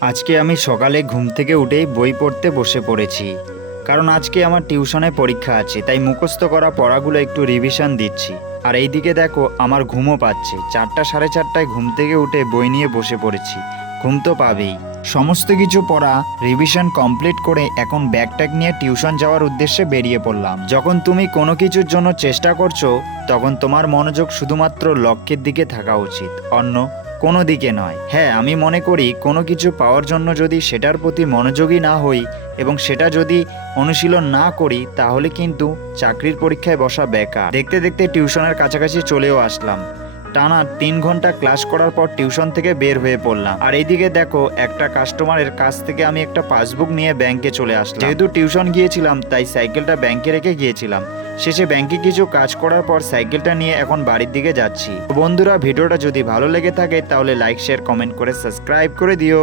আজকে আমি সকালে ঘুম থেকে উঠেই বই পড়তে বসে পড়েছি। কারণ আজকে আমার টিউশনে পরীক্ষা আছে, তাই মুখস্থ করা পড়াগুলো একটু রিভিশন দিচ্ছি। আর এইদিকে দেখো আমার ঘুমও পাচ্ছে। 4টা সাড়ে 4টায় ঘুম থেকে উঠে বই নিয়ে বসে পড়েছি। ঘুম তো পাবেই। সমস্ত কিছু পড়া রিভিশন কমপ্লিট করে এখন ব্যাগ ট্যাগ নিয়ে টিউশন যাওয়ার উদ্দেশ্যে বেরিয়ে পড়লাম। যখন তুমি কোনো কিছুর জন্য চেষ্টা করছো, তখন তোমার মনোযোগ শুধুমাত্র লক্ষ্যের দিকে থাকা উচিত, অন্য কোনো দিকে নয়। হ্যাঁ, আমি মনে করি কোনো কিছু পাওয়ার জন্য যদি সেটার প্রতি মনোযোগী না হই এবং সেটা যদি অনুশীলন না করি, তাহলে কিন্তু চাকরির পরীক্ষায় বসা বেকার। দেখতে দেখতে টিউশনের কাছাকাছি চলেও আসলাম। টানা 3 ঘন্টা ক্লাস করার পর টিউশন থেকে বের হয়ে পড়লাম। আর এইদিকে দেখো, একটা কাস্টমারের কাছ থেকে আমি একটা পাসবুক নিয়ে ব্যাংকে চলে আসলাম। যেহেতু টিউশন গিয়েছিলাম, তাই সাইকেলটা ব্যাংকে রেখে গিয়েছিলাম। শেষে ব্যাংকে কিছু কাজ করার পর সাইকেলটা নিয়ে এখন বাড়ির দিকে যাচ্ছি। তো বন্ধুরা, ভিডিওটা যদি ভালো লেগে থাকে তাহলে লাইক শেয়ার কমেন্ট করে সাবস্ক্রাইব করে দিও।